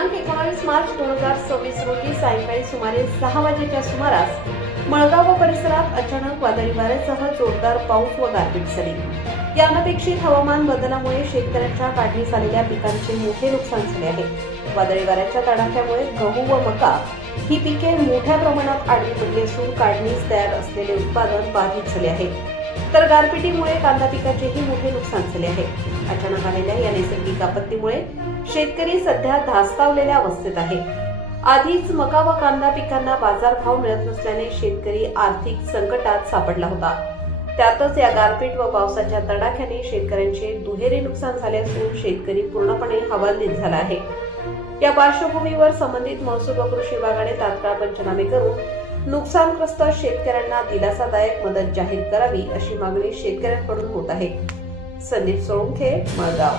दिनांक 19 मार्च 2026 रोजी सायंकाळी सुमारे 6 वाजेच्या सुमारास मळगाव व परिसरात अचानक वादळी वाऱ्यासह जोरदार पाऊस व गारपीट झाली। या अनपेक्षित हवामान बदलामुळे शेतकऱ्यांच्या काढणीस आलेल्या पिकांचे मोठे नुकसान झाले आहे। वादळी वाऱ्याच्या तडाख्यामुळे गहू व मका ही पिके मोठ्या प्रमाणात आडवी पडली असून काढणीस तयार असलेले उत्पादन बाधित झाले आहे, तर गारपिटीमुळे कांदा पिकाचेही मोठे नुकसान झाले आहे। अचानक आलेल्या या नैसर्गिक आपत्तीमुळे शेतकरी सध्या धास्तावलेल्या अवस्थेत आहे। आधीच मका व कांदा पिकांना बाजारभाव मिळत नसल्याने शेतकरी आर्थिक संकटात सापडला होता। त्यातच या गारपीट व पावसाच्या तडाख्याने शेतकऱ्यांचे दुहेरी नुकसान झाले असून शेतकरी पूर्णपणे हवालदिल झाला आहे। या पार्श्वभूमीवर संबंधित महसूल व कृषी विभागाने तात्काळ पंचनामे करून नुकसानग्रस्त शेतकऱ्यांना दिलासादायक मदत जाहीर करावी अशी मागणी शेतकऱ्यांकडून होत आहे। संदीप सोळंके, मळगाव।